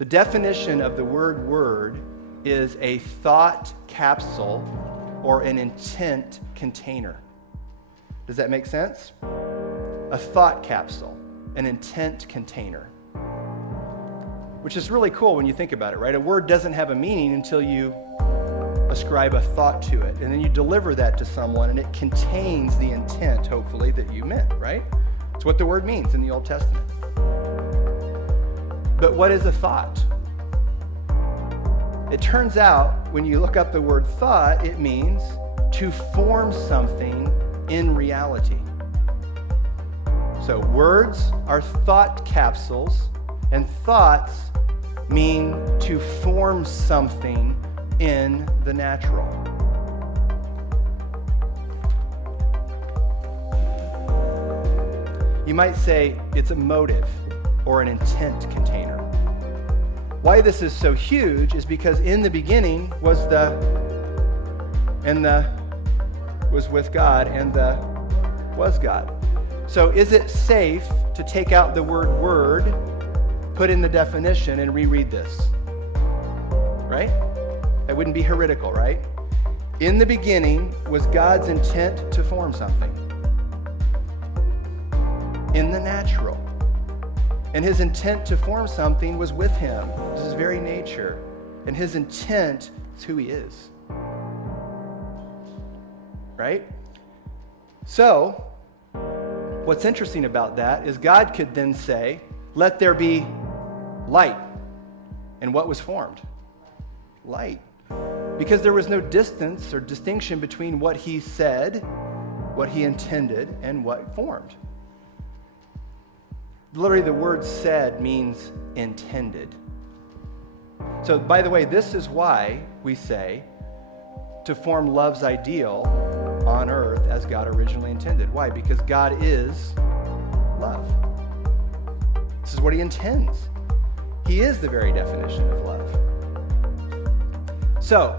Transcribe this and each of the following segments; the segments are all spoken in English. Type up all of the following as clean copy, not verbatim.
The definition of the word word is a thought capsule or an intent container. Does that make sense? A thought capsule, an intent container. Which is really cool when you think about it, right? A word doesn't have a meaning until you ascribe a thought to it. And then you deliver that to someone, and it contains the intent, hopefully, that you meant, right? It's what the word means in the Old Testament. But what is a thought? It turns out, when you look up the word thought, it means to form something in reality. So words are thought capsules, and thoughts mean to form something in the natural. You might say it's a motive or an intent container. Why this is so huge is because in the beginning was was with God, and was God. So is it safe to take out the word, put in the definition, and reread this? Right? That wouldn't be heretical, right? In the beginning was God's intent to form something in the natural. And his intent to form something was with him. It's his very nature. And his intent is who he is. Right? So, what's interesting about that is God could then say, let there be light. And what was formed? Light. Because there was no distance or distinction between what he said, what he intended, and what formed. Literally, the word said means intended. So, by the way, this is why we say to form love's ideal on earth as God originally intended. Why? Because God is love. This is what he intends. He is the very definition of love. So,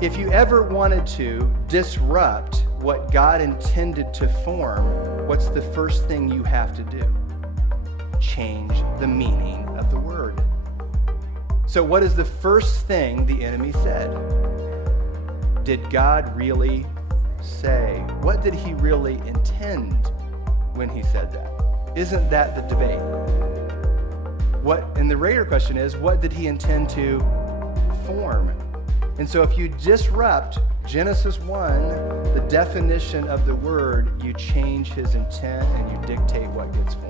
if you ever wanted to disrupt what God intended to form, what's the first thing you have to do? Change the meaning of the word. So what is the first thing the enemy said? Did God really say? What did he really intend when he said that? Isn't that the debate? And the greater question is, what did he intend to form? And so if you disrupt Genesis 1, the definition of the word, you change his intent and you dictate what gets formed.